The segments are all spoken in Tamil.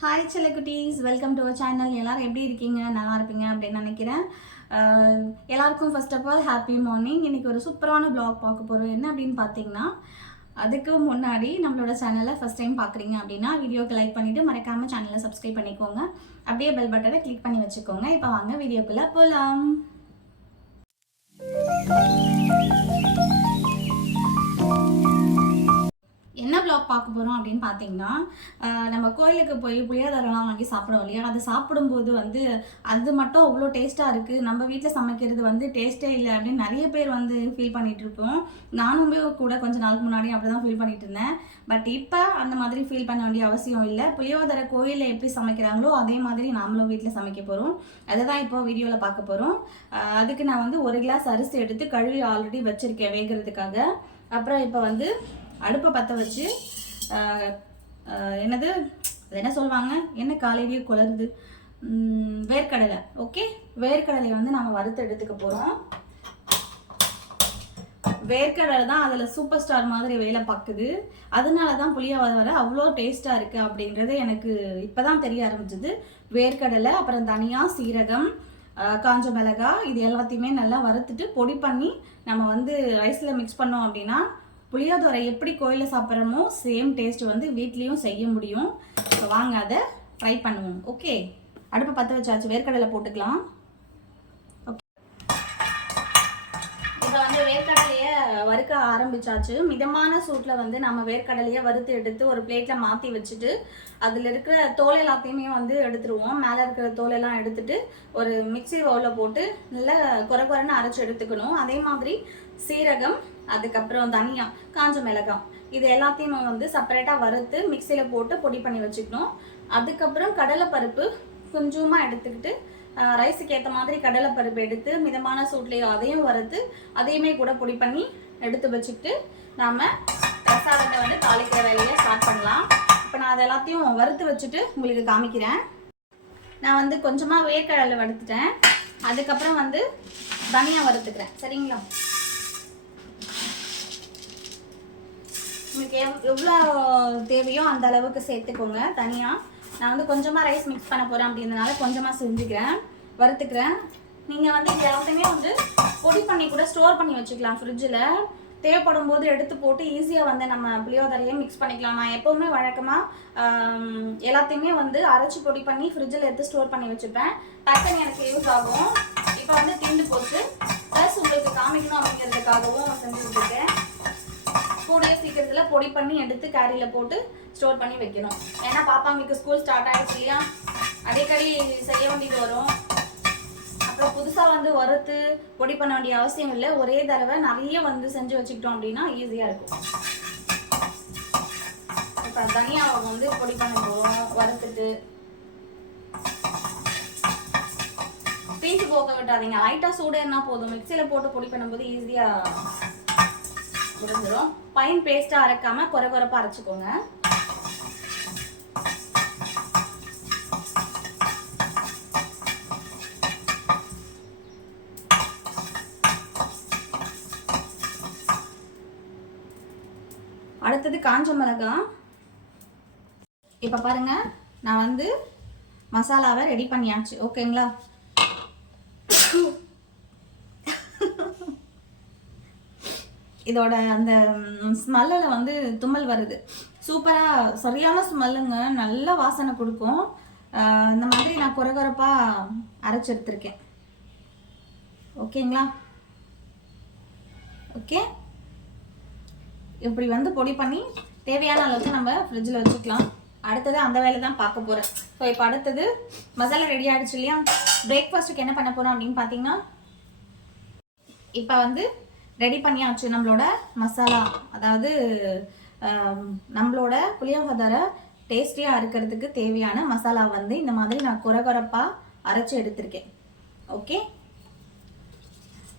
ஹாய் சில குட்டீஸ். வெல்கம் டு அவர் சேனல் எல்லோரும் எப்படி இருக்கீங்க? நல்லா இருப்பீங்க அப்படின்னு நினைக்கிறேன். எல்லாருக்கும் first of all happy morning இன்னைக்கு ஒரு சூப்பரான பிளாக் பார்க்க போகிறோம் என்ன அப்படின்னு பார்த்தீங்கன்னா அதுக்கு முன்னாடி நம்மளோட சேனலை ஃபஸ்ட் டைம் பார்க்குறீங்க அப்படின்னா வீடியோக்கு லைக் பண்ணிவிட்டு மறக்காமல் சேனலை சப்ஸ்கிரைப் பண்ணிக்கோங்க. அப்படியே பெல் பட்டனை கிளிக் பண்ணி வச்சுக்கோங்க. இப்போ வாங்க வீடியோக்குள்ளே போகலாம் என்ன பார்க்க போகிறோம் அப்படின்னு பார்த்தீங்கன்னா நம்ம கோயிலுக்கு போய் புளியோதரெல்லாம் வாங்கி சாப்பிடுவோம் இல்லையா? அது சாப்பிடும்போது வந்து அது மட்டும் அவ்வளோ டேஸ்ட்டாக இருக்குது நம்ம வீட்டில் சமைக்கிறது வந்து டேஸ்ட்டே இல்லை அப்படின்னு நிறைய பேர் வந்து ஃபீல் பண்ணிட்டு இருப்போம். நானுமே கூட கொஞ்சம் நாளுக்கு முன்னாடி அப்படி தான் ஃபீல் பண்ணிட்டு இருந்தேன். பட் இப்போ அந்த மாதிரி ஃபீல் பண்ண வேண்டிய அவசியம் இல்லை. புளியோதரை கோயிலில் எப்படி சமைக்கிறாங்களோ அதே மாதிரி நாமளும் வீட்டில் சமைக்க போகிறோம் அதை தான் இப்போ வீடியோவில் பார்க்க போகிறோம் அதுக்கு நான் வந்து ஒரு கிளாஸ் அரிசி எடுத்து கழுவி ஆல்ரெடி வச்சுருக்கேன் வேகிறதுக்காக. அப்புறம் இப்போ வந்து அடுப்பை பற்ற வச்சு என்னது? அது என்ன சொல்லுவாங்க? என்ன காலையிலேயே குளருது வேர்க்கடலை. ஓகே? வேர்க்கடலையை வந்து நம்ம வறுத்து எடுத்துக்க போகிறோம் வேர்க்கடலை தான் அதில் சூப்பர் ஸ்டார் மாதிரி வேலை பார்க்குது அதனால தான் புளியோதரை அவ்வளோ டேஸ்ட்டாக இருக்குது அப்படின்றது எனக்கு இப்போ தான் தெரிய ஆரம்பிச்சது. வேர்க்கடலை அப்புறம் தனியாக சீரகம் காஞ்ச மிளகா இது எல்லாத்தையுமே நல்லா வறுத்துட்டு பொடி பண்ணி நம்ம வந்து ரைஸில் மிக்ஸ் பண்ணோம் அப்படின்னா புளியோதரை எப்படி கோயிலில் சாப்பிட்றோமோ சேம் டேஸ்ட் வந்து வீட்லேயும் செய்ய முடியும். ஸோ வாங்க அதை ட்ரை பண்ணுவோம். ஓகே அடுப்பை பற்ற வச்சாச்சு. வேர்க்கடலை போட்டுக்கலாம். ஓகே இப்போ வந்து வேர்க்கடலையை வறுக்க ஆரம்பிச்சாச்சு. மிதமான சூட்டில் வந்து நம்ம வேர்க்கடலையை வறுத்து எடுத்து ஒரு பிளேட்டில் மாற்றி வச்சுட்டு அதில் இருக்கிற தோல் எல்லாத்தையுமே வந்து எடுத்துருவோம். மேலே இருக்கிற தோலெல்லாம் எடுத்துட்டு ஒரு மிக்சி பவுலில் போட்டு நல்லா குறை குறைன்னு அரைச்சி எடுத்துக்கணும். அதே மாதிரி சீரகம் அதுக்கப்புறம் தனியா காஞ்ச மிளகாய். இது எல்லாத்தையும் வந்து செப்பரேட்டாக வறுத்து மிக்சியில் போட்டு பொடி பண்ணி வச்சுக்கணும். அதுக்கப்புறம் கடலைப்பருப்பு கொஞ்சமாக எடுத்துக்கிட்டு ரைஸுக்கு ஏற்ற மாதிரி கடலைப்பருப்பு எடுத்து மிதமான சூட்லேயோ அதையும் வறுத்து அதையுமே கூட பொடி பண்ணி எடுத்து வச்சுக்கிட்டு நாம் பிரசாதத்தை வந்து தாளிக்கிற வேலையை ஸ்டார்ட் பண்ணலாம். இப்போ நான் அதை எல்லாத்தையும் வறுத்து வச்சுட்டு உங்களுக்கு காமிக்கிறேன். நான் வந்து கொஞ்சமாக வேர்க்கடலை வறுத்துட்டேன். அதுக்கப்புறம் வந்து தனியாக வறுத்துக்கிறேன். சரிங்களா? உங்களுக்கு எவ் எவ்வளோ தேவையோ அந்த அளவுக்கு சேர்த்துக்கோங்க தனியாக நான் வந்து கொஞ்சமாக ரைஸ் மிக்ஸ் பண்ண போகிறேன் அப்படின்றனால கொஞ்சமாக செஞ்சுக்கிறேன். வறுத்துக்கிறேன். நீங்கள் வந்து இது எல்லாத்தையுமே வந்து பொடி பண்ணி கூட ஸ்டோர் பண்ணி வச்சுக்கலாம் ஃப்ரிட்ஜில் தேவைப்படும் போது எடுத்து போட்டு ஈஸியாக வந்து நம்ம புளியோதரையை மிக்ஸ் பண்ணிக்கலாம். நான் எப்போவுமே வழக்கமாக எல்லாத்தையுமே வந்து அரைச்சி பொடி பண்ணி ஃப்ரிட்ஜில் எடுத்து ஸ்டோர் பண்ணி வச்சுப்பேன். டக்குன்னு எனக்கு யூஸ் ஆகும். இப்போ வந்து தீண்டு போச்சு ப்ளஸ் உங்களுக்கு காமிக்கணும் அப்படிங்கிறதுக்காகவும் செஞ்சு கொடுத்துருக்கேன். கூடிய சீக்கிரத்தில் பொடி பண்ணி எடுத்து கேரியில் போட்டு ஸ்டோர் பண்ணி வைக்கணும். ஏன்னா பாப்பாங்களுக்கு ஸ்கூல் ஸ்டார்ட் ஆகிடுச்சு இல்லையா? அடிக்கடி செய்ய வேண்டியது வரும். அப்புறம் புதுசாக வந்து வறுத்து பொடி பண்ண வேண்டிய அவசியம் இல்லை. ஒரே தடவை நிறைய வந்து செஞ்சு வச்சுக்கிட்டோம் அப்படின்னா ஈஸியாக இருக்கும். இப்போ தனியாக வந்து பொடி பண்ண போகிறோம் வறுத்துட்டு. தீஞ்சு போக விட்டாதீங்க லைட்டாக சூடு என்ன போதும். மிக்சியில் போட்டு பொடி பண்ணும்போது ஈஸியாக முடிஞ்சிடும். பைன் பேஸ்டா அரைக்காம குறை குறைப்பா அரைச்சுக்கோங்க. அடுத்தது காஞ்ச மிளகாய் இப்போ பாருங்க நான் வந்து மசாலாவை ரெடி பண்ணியாச்சு. ஓகேங்களா இதோட அந்த ஸ்மெல்லில் வந்து தும்மல் வருது. சூப்பராக சரியான ஸ்மெல்லுங்க நல்ல வாசனை கொடுக்கும். இந்த மாதிரி நான் குறகுறப்பாக அரைச்சி எடுத்திருக்கேன். ஓகேங்களா? ஓகே? இப்படி வந்து பொடி பண்ணி தேவையான அளவுக்கு நம்ம ஃப்ரிட்ஜில் வச்சுக்கலாம். அடுத்தது அந்த வேலை தான் பார்க்க போகிறேன் ஸோ இப்போ அடுத்தது மசாலா ரெடி ஆகிடுச்சு இல்லையா? பிரேக்ஃபாஸ்ட்டுக்கு என்ன பண்ண போகிறோம் அப்படின்னு பார்த்தீங்கன்னா இப்போ வந்து ரெடி பண்ணியாச்சு நம்மளோட மசாலா. அதாவது நம்மளோட புளியோதரை டேஸ்டியாக இருக்கிறதுக்கு தேவையான மசாலா வந்து இந்த மாதிரி நான் குறகுறப்பாக அரைச்சி எடுத்திருக்கேன். ஓகே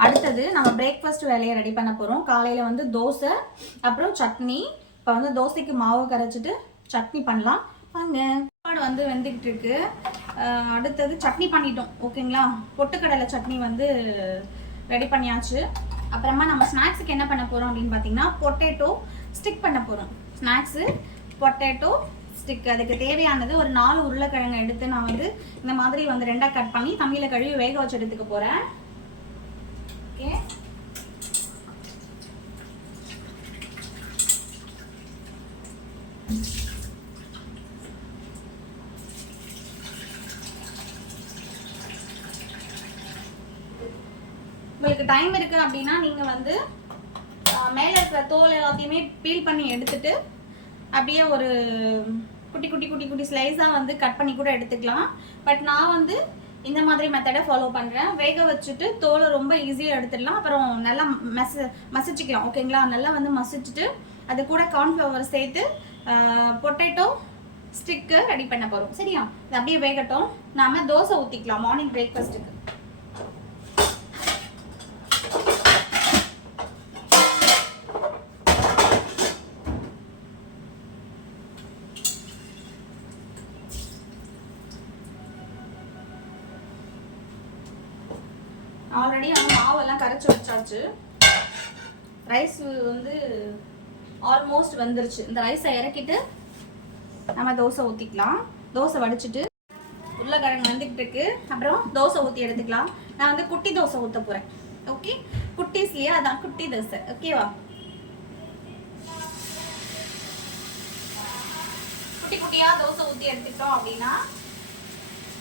அடுத்தது நம்ம பிரேக்ஃபாஸ்ட் வேலையை ரெடி பண்ண போகிறோம் காலையில் வந்து தோசை அப்புறம் சட்னி. இப்போ வந்து தோசைக்கு மாவு கரைச்சிட்டு சட்னி பண்ணலாம். வாங்க. சாப்பாடு வந்து வெந்துக்கிட்டு இருக்கு. அடுத்தது சட்னி பண்ணிட்டோம். ஓகேங்களா பொட்டுக்கடலை சட்னி வந்து ரெடி பண்ணியாச்சு. அப்புறமா நம்ம ஸ்நாக்ஸுக்கு என்ன பண்ண போகிறோம் அப்படின்னு பார்த்தீங்கன்னா பொட்டேட்டோ ஸ்டிக் பண்ண போகிறோம் ஸ்நாக்ஸு பொட்டேட்டோ ஸ்டிக் அதுக்கு தேவையானது ஒரு நாலு உருளைக்கிழங்கு எடுத்து நான் வந்து இந்த மாதிரி வந்து ரெண்டாக கட் பண்ணி தண்ணியில் கழுவி வேக வச்சு எடுத்துக்க போகிறேன் ஓகே உங்களுக்கு டைம் இருக்கு அப்படின்னா நீங்க வந்து மேலே மேல இருக்கிற தோல் எல்லாத்தையுமே பீல் பண்ணி எடுத்துட்டு அப்படியே ஒரு குட்டி குட்டி குட்டி குட்டி ஸ்லைஸாக வந்து கட் பண்ணி கூட எடுத்துக்கலாம். பட் நான் வந்து இந்த மாதிரி மெத்தடை ஃபாலோ பண்ணுறேன் வேக வச்சுட்டு தோலை ரொம்ப ஈஸியாக எடுத்துடலாம். அப்புறம் நல்லா மச மசிச்சுக்கலாம். ஓகேங்களா நல்லா வந்து மசிச்சுட்டு அது கூட கார்ன்ஃப்ளவர் சேர்த்து பொட்டேட்டோ ஸ்டிக்கு ரெடி பண்ண போகிறோம் சரியா? இது அப்படியே வேகட்டும். நாம தோசை ஊற்றிக்கலாம் மார்னிங் பிரேக்ஃபாஸ்ட்டுக்கு ஆல்ரெடி வந்து மாவெல்லாம் ஆச்சு. ரைஸ் வந்து ஆல்மோஸ்ட் வந்துருச்சு. இந்த ரைஸை இறக்கிட்டு நம்ம தோசை ஊற்றிக்கலாம் தோசை வடிச்சிட்டு உருளைக்கிழங்கு வந்துக்கிட்டு இருக்கு. அப்புறம் தோசை ஊற்றி எடுத்துக்கலாம். நான் வந்து குட்டி தோசை ஊற்ற போகிறேன் ஓகே குட்டிஸ்லேயே அதான் குட்டி தோசை. ஓகேவா குட்டி குட்டியா தோசை ஊற்றி எடுத்துக்கிட்டோம் அப்படின்னா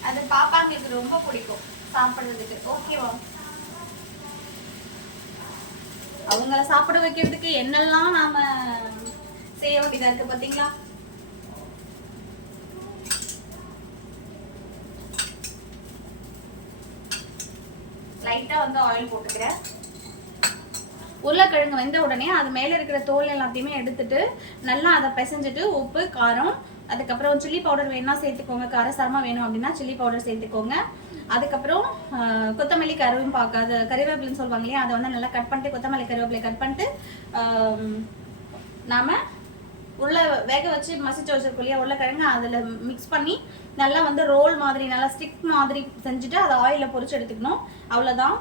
அது பாப்பாங்களுக்கு ரொம்ப பிடிக்கும் சாப்பிடுறதுக்கு. ஓகேவா அவங்கள சாப்பிட வைக்கிறதுக்கு என்னெல்லாம் நாம செய்ய வேண்டியதா இருக்கு பாத்தீங்களா? லைட்டா வந்து ஆயில் போட்டுக்கிறேன். உருளைக்கிழங்கு வெந்த உடனே அது மேல இருக்கிற தோல் எல்லாத்தையுமே எடுத்துட்டு நல்லா அதை பிசைஞ்சிட்டு உப்பு காரம் அதுக்கப்புறம் சில்லி பவுடர் வேணா சேர்த்துக்கோங்க. காரசாரமா வேணும் அப்படின்னா சில்லி பவுடர் சேர்த்துக்கோங்க. அதுக்கப்புறம் ஆஹ், கொத்தமல்லி கருவும் பார்க்காத கருவேப்பிலைன்னு சொல்லுவாங்க இல்லையா அதை வந்து நல்லா கட் பண்ணிட்டு கொத்தமல்லி கருவேப்பிலை கட் பண்ணிட்டு நாம உள்ள வேக வச்சு மசிச்சு வச்சிருக்கோம் இல்லையா உருளைக்கிழங்கு அதில் மிக்ஸ் பண்ணி நல்லா வந்து ரோல் மாதிரி நல்லா ஸ்டிக் மாதிரி செஞ்சுட்டு அதை ஆயிலில் பொரிச்சு எடுத்துக்கணும். அவ்வளோதான்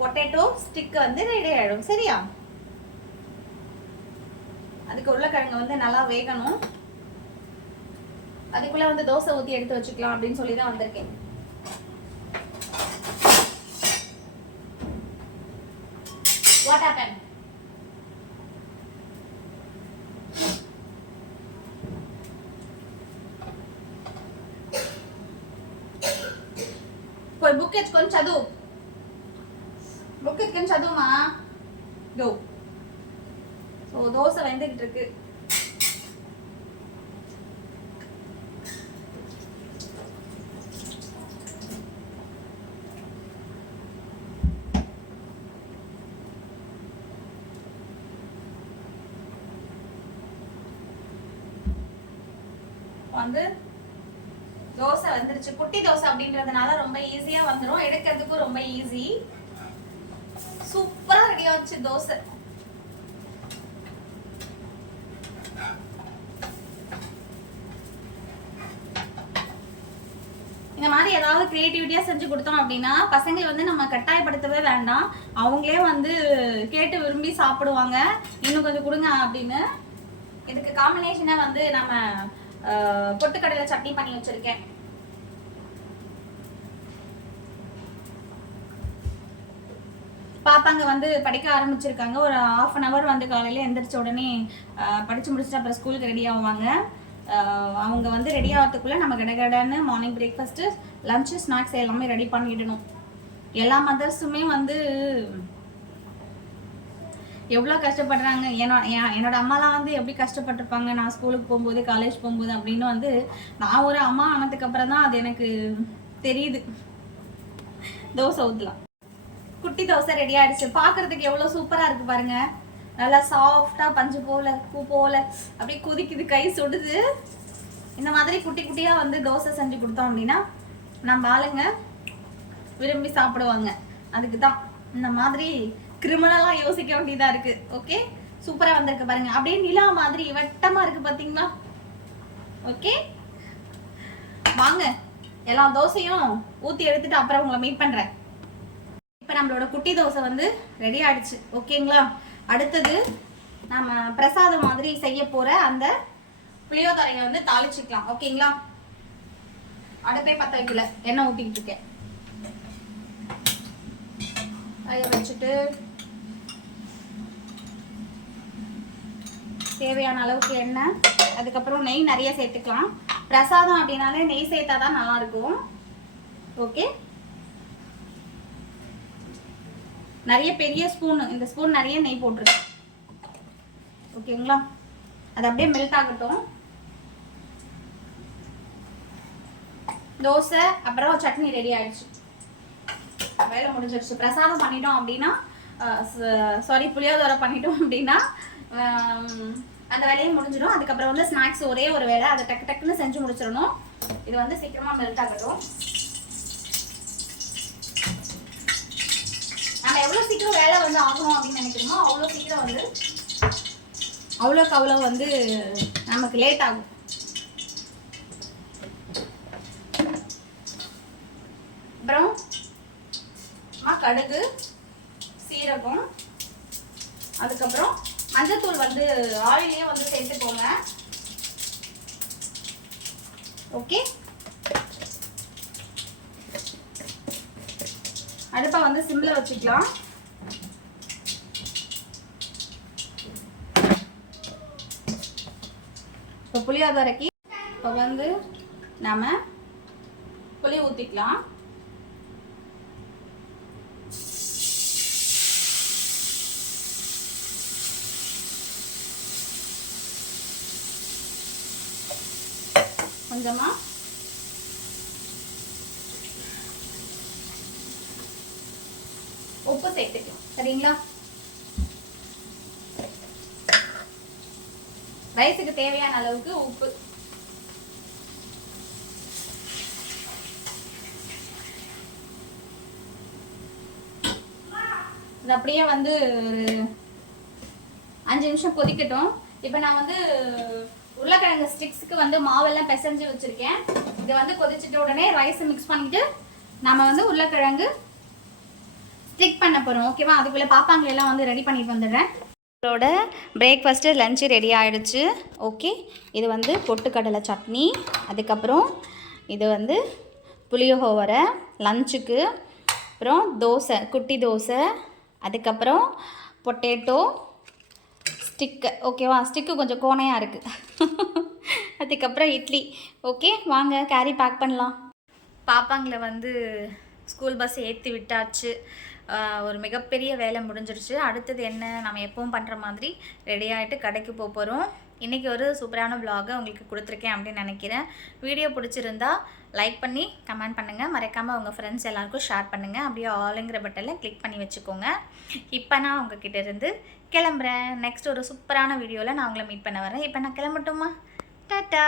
பொட்டேட்டோ ஸ்டிக் வந்து ரெடி ஆயிடும். சரியா? அதுக்கு உருளைக்கிழங்கு வந்து நல்லா வேகணும். அதுக்குள்ள வந்து தோசை ஊற்றி எடுத்து வச்சுக்கலாம் அப்படின்னு சொல்லி தான் வந்திருக்கேன் வாட் ஹேப்பன் పోయి బుక్ ఎత్తుకొని చదువు బుక్ ఎత్తుకొని చదువుమా గో ஸோ தோசை வெந்துக்கிட்டு இருக்கு வந்து தோசை வந்துருச்சு. குட்டி தோசை அப்படின்றதுனால ரொம்ப ஈஸியா வந்துரும். எடுக்கிறதுக்கும் ரொம்ப ஈஸி சூப்பரா ரெடி ஆச்சு தோசை. இந்த மாதிரி ஏதாவது கிரியேட்டிவிட்டியா செஞ்சு கொடுத்தோம் அப்படின்னா பசங்களை வந்து நம்ம கட்டாயப்படுத்தவே வேண்டாம். அவங்களே வந்து கேட்டு விரும்பி சாப்பிடுவாங்க. இன்னும் கொஞ்சம் கொடுங்க அப்படின்னு. இதுக்கு காம்பினேஷனா வந்து நம்ம பொட்டுக்கடலை சட்னி பண்ணி வச்சிருக்கேன். பாப்பாங்க வந்து படிக்க ஆரம்பிச்சிருக்காங்க. ஒரு ஆஃப் அன் ஹவர் வந்து காலையில எந்திரிச்ச உடனே படித்து படிச்சு முடிச்சுட்டு அப்புறம் ஸ்கூலுக்கு ரெடி ஆவாங்க. அவங்க வந்து ரெடி ஆகிறதுக்குள்ள நம்ம கடகடன்னு மார்னிங் பிரேக்ஃபாஸ்ட்டு லஞ்சு ஸ்நாக்ஸ் எல்லாமே ரெடி பண்ணிடணும். எல்லா மதர்ஸுமே வந்து எவ்வளோ கஷ்டப்படுறாங்க? ஏன்னா என்னோட அம்மாலாம் வந்து எப்படி கஷ்டப்பட்டிருப்பாங்க? நான் ஸ்கூலுக்கு போகும்போது காலேஜ் போகும்போது அப்படின்னு வந்து நான் ஒரு அம்மா ஆனதுக்கு அப்புறம் தான் அது எனக்கு தெரியுது. தோசை ஊற்றலாம் குட்டி தோசை ரெடி ஆயிடுச்சு. பார்க்கறதுக்கு எவ்வளோ சூப்பராக இருக்கு பாருங்க. நல்லா சாஃப்டாக பஞ்சு போல பூ போல அப்படியே குதிக்குது கை சுடுது. இந்த மாதிரி குட்டி குட்டியாக வந்து தோசை செஞ்சு கொடுத்தோம் அப்படின்னா நம்ம ஆளுங்க விரும்பி சாப்பிடுவாங்க. அதுக்கு தான் இந்த மாதிரி கிரிமினலாக யோசிக்க வேண்டியதாக இருக்கு. ஓகே சூப்பராக வந்திருக்கு பாருங்க. அப்படியே நிலா மாதிரி வட்டமாக இருக்கு பார்த்தீங்களா ஓகே வாங்க. எல்லா தோசையும் ஊற்றி எடுத்துட்டு அப்புறம் உங்களை மீட் பண்ணுறேன் இப்போ நம்மளோட குட்டி தோசை வந்து ரெடி ஆயிடுச்சு. ஓகேங்களா அடுத்தது நம்ம பிரசாதம் மாதிரி செய்ய போகிற அந்த புளியோதரையை வந்து தாளிச்சுக்கலாம். ஓகேங்களா அடுப்பே பற்ற வைக்கல. எண்ணெய் ஊற்றிக்கிட்டு இருக்கேன். வச்சுட்டு தேவையான அளவுக்கு எண்ணெய் அதுக்கப்புறம் நெய் நிறைய சேர்த்துக்கலாம். பிரசாதம் அப்படின்னாலே நெய் சேர்த்தா தான் நல்லா இருக்கும் ஓகே? நிறைய பெரிய ஸ்பூன் இந்த ஸ்பூன் நிறைய நெய் போட்டிருக்கு ஓகேங்களா? அது அப்படியே மெல்ட் ஆகட்டும். தோசை அப்புறம் சட்னி ரெடி ஆயிடுச்சு. வேலை முடிஞ்சிருச்சு. பிரசாதம் பண்ணிட்டோம் அப்படின்னா சாரி புளியோதரை பண்ணிட்டோம் அப்படின்னா அந்த வேலையும் முடிஞ்சிடும். அதுக்கப்புறம் வந்து ஸ்நாக்ஸ் ஒரே ஒரு வேலை அதை டக்கு டக்குன்னு செஞ்சு முடிச்சிடணும். இது வந்து சீக்கிரமாக மெல்ட் ஆகட்டும். நம்ம எவ்வளோ சீக்கிரம் வேலை வந்து ஆகணும் அப்படின்னு நினைக்கிறோமோ அவ்வளோ சீக்கிரம் வந்து அவ்வளோக்கு அவ்வளோ வந்து நமக்கு லேட் ஆகும். அப்புறம் அம்மா கடுகு சீரகம் அதுக்கப்புறம் மஞ்சத்தூள் வந்து ஆயிலே வந்து சேர்த்துக்கோங்க. ஓகே அடுப்பை வந்து சிம்மில் வச்சுக்கலாம். இப்போ புளியோதரைக்கு இப்போ வந்து நாம புளி ஊற்றிக்கலாம் கொஞ்சமாக உப்பு சேர்த்துக்கலாம். சரிங்களா? ரைஸுக்கு தேவையான அளவுக்கு உப்பு. இது அப்படியே வந்து ஒரு அஞ்சு நிமிஷம் கொதிக்கட்டும். இப்போ நான் வந்து உருளைக்கிழங்கு ஸ்டிக்ஸுக்கு வந்து மாவெல்லாம் பிசைஞ்சு வச்சுருக்கேன். இது வந்து கொதிச்சிட்ட உடனே ரைஸை மிக்ஸ் பண்ணிட்டு நம்ம வந்து உருளைக்கிழங்கு ஸ்டிக் பண்ண போகிறோம் ஓகேவா அதுக்குள்ளே பாப்பாங்களெல்லாம் வந்து ரெடி பண்ணிட்டு வந்துடுறேன். நம்மளோட பிரேக்ஃபாஸ்ட்டு லஞ்சு ரெடி ஆகிடுச்சு ஓகே இது வந்து பொட்டுக்கடலை சட்னி. அதுக்கப்புறம் இது வந்து புளியோகோவரை லஞ்சுக்கு அப்புறம் தோசை குட்டி தோசை. அதுக்கப்புறம் பொட்டேட்டோ ஸ்டிக்கு ஓகேவா ஸ்டிக்கு கொஞ்சம் கோணையாக இருக்குது அதுக்கப்புறம் இட்லி. ஓகே வாங்க கேரி பேக் பண்ணலாம். பாப்பாங்களை வந்து ஸ்கூல் பஸ் ஏற்றி விட்டாச்சு. ஒரு மிகப்பெரிய வேலை முடிஞ்சிருச்சு. அடுத்தது என்ன நம்ம எப்பவும் பண்ணுற மாதிரி ரெடி ஆகிட்டு கடைக்கு போக போகிறோம் இன்றைக்கி ஒரு சூப்பரான vlog உங்களுக்கு கொடுத்துருக்கேன் அப்படின்னு நினைக்கிறேன். வீடியோ பிடிச்சிருந்தா லைக் பண்ணி கமெண்ட் பண்ணுங்கள் மறக்காமல் உங்கள் ஃப்ரெண்ட்ஸ் எல்லாருக்கும் ஷேர் பண்ணுங்கள் அப்படியே ஆளுங்கிற பட்டனில் கிளிக் பண்ணி வச்சுக்கோங்க. இப்போ நான் உங்ககிட்ட இருந்து கிளம்புறேன். நெக்ஸ்ட் ஒரு சூப்பரான வீடியோவில் நான் உங்களை மீட் பண்ண வரேன். இப்போ நான் கிளம்பட்டுமா? டாட்டா